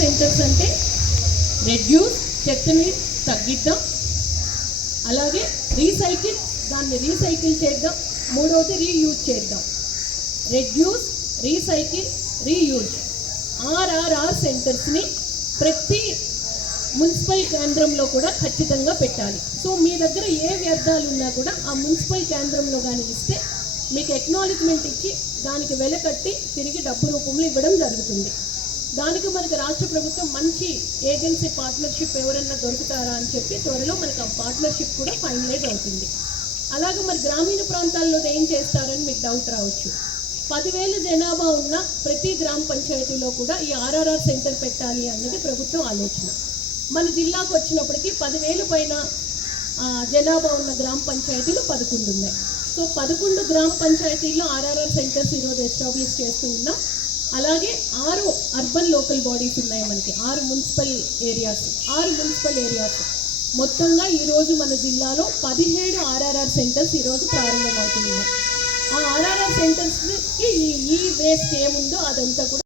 Centres అంటే reduce చెత్తని తగ్గిద్దాం. అలాగే రీసైకిల్ దాన్ని రీసైకిల్ చేద్దాం. మూడవది రీయూజ్ చేద్దాం. రెడ్యూస్ రీసైకిల్ రీయూజ్ ఆర్ఆర్ఆర్ సెంటర్స్ని ప్రతి మున్సిపల్ కేంద్రంలో కూడా ఖచ్చితంగా పెట్టాలి. సో మీ దగ్గర ఏ వ్యర్థాలు ఉన్నా కూడా ఆ మున్సిపల్ కేంద్రంలో కానీ ఇస్తే మీకు ఎక్నాలజ్మెంట్ ఇచ్చి దానికి వెల కట్టి తిరిగి డబ్బు రూపంలో ఇవ్వడం జరుగుతుంది. దానికి మనకు రాష్ట్ర ప్రభుత్వం మంచి ఏజెన్సీ పార్ట్నర్షిప్ ఎవరన్నా దొరుకుతారా అని చెప్పి త్వరలో మనకు ఆ పార్ట్నర్షిప్ కూడా ఫైనలైజ్ అవుతుంది. అలాగే మరి గ్రామీణ ప్రాంతాల్లో ఏం చేస్తారని మీకు డౌట్ రావచ్చు. పదివేల జనాభా ఉన్న ప్రతి గ్రామ పంచాయతీలో కూడా ఈ ఆర్ఆర్ఆర్ సెంటర్ పెట్టాలి అన్నది ప్రభుత్వం ఆలోచన. మన జిల్లాకు వచ్చినప్పటికీ పదివేల పైన జనాభా ఉన్న గ్రామ పంచాయతీలు పదకొండు ఉన్నాయి. సో పదకొండు గ్రామ పంచాయతీల్లో ఆర్ఆర్ఆర్ సెంటర్స్ ఈరోజు ఎస్టాబ్లిష్ చేస్తూ ఉన్నాం. అలాగే ఆరు అర్బన్ లోకల్ బాడీస్ ఉన్నాయి మనకి. ఆరు మున్సిపల్ ఏరియాస్ ఆరు మున్సిపల్ ఏరియాస్ మొత్తంగా ఈరోజు మన జిల్లాలో పదిహేడు ఆర్ఆర్ఆర్ సెంటర్స్ ఈరోజు ప్రారంభమవుతున్నాయి. ఆ ఆర్ఆర్ఆర్ సెంటర్స్కి ఈ ఈ వేస్ట్ ఏముందో అదంతా కూడా